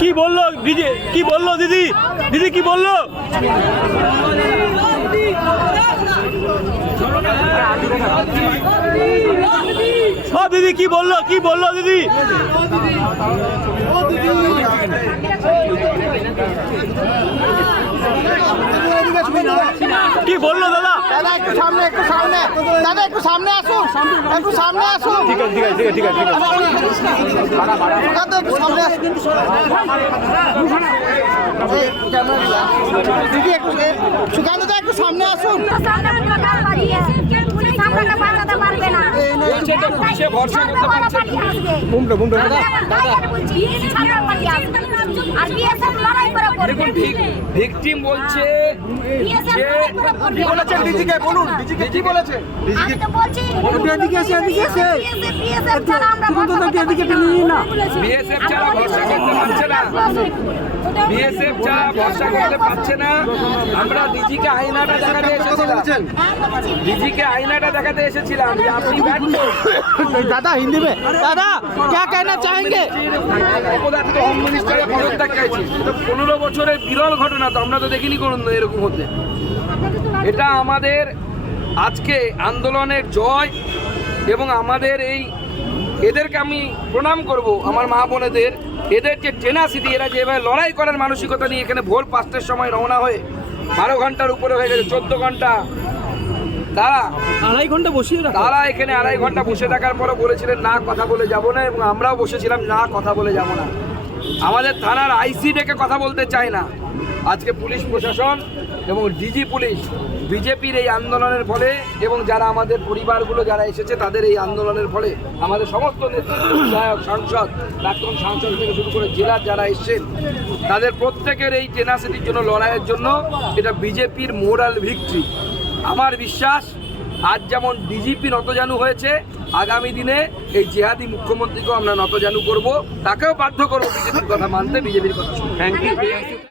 কি বললো দিদি? কি বললো দিদি? দিদি কি বললো? দিদি কি বললো? কি বললো দিদি? কি বললো দাদা? দাদা একটু সামনে, একটু সামনে, দাদা একটু সামনে আসুন, একটু সামনে আসুন। ঠিক আছে, ঠিক আছে, ঠিক আছে, ঠিক আছে। সুকান্ত একটু সামনে আসুন। দিদি একটু, সুকান্ত দা একটু সামনে আসুন। ভিকটিম বলছে যে কি বলেছেন ডিজিকে বলুন, ডিজিকে কি বলেছে? আমি তো বলছি এদিকে এসে, এদিকে এসে। বিএসএফ ছাড়া আমরা এদিকে টেনে না। বিএসএফ ছাড়া ভরসা করতে পারছে না, বিএসএফ ছাড়া ভরসা করতে পারছে না। আমরা ডিজিকে আয়নাটা দেখাতে এসেছিলাম, ডিজিকে আয়নাটা দেখাতে এসেছিলাম যে আপনি ব্যর্থ। दादा हिंदी में, दादा क्या कहना चाहेंगे? অপদার্থ হোম মিনিস্টারের পদত্যাগ চাইছি। 15 বছরের বিরল ঘটনা, তো আমরা তো দেখিনি কোনো এরকম হতে। এটা আমাদের আজকে আন্দোলনের জয় এবং আমাদের এদেরকে আমি প্রণাম করব, আমার মা বোনেদের। এদের যে টেনাসিটি, এরা যেভাবে লড়াই করার মানসিকতা নিয়ে এখানে ভোর 5টার সময় রওনা হয়ে 12 ঘন্টার উপরে হয়ে গেছে, 14 ঘন্টা তারা এখানে 2.5 ঘন্টা বসে থাকার পরও বলেছিলেন না কথা বলে যাব না, এবং আমরাও বসেছিলাম না কথা বলে যাব না। আমাদের থানার আইসি ডেকে কথা বলতে চায় না। আজকে পুলিশ প্রশাসন এবং ডিজি পুলিশ বিজেপির এই আন্দোলনের ফলে, এবং যারা আমাদের পরিবারগুলো যারা এসেছে তাদের এই আন্দোলনের ফলে, আমাদের সমস্ত নেতৃত্ব, বিধায়ক, সাংসদ, প্রাক্তন সাংসদ থেকে শুরু করে জেলার যারা এসেছেন, তাদের প্রত্যেকের এই টেনাসিটির জন্য, লড়াইয়ের জন্য এটা বিজেপির মোরাল ভিক্টরি। আমার বিশ্বাস আজ যেমন ডিজিপি নতজানু হয়েছে, আগামী দিনে এই জেহাদি মুখ্যমন্ত্রীকেও আমরা নতজানু করব, তাকেও বাধ্য করবো বিজেপির কথা মানতে, বিজেপির কথা শুনতে। Thank you.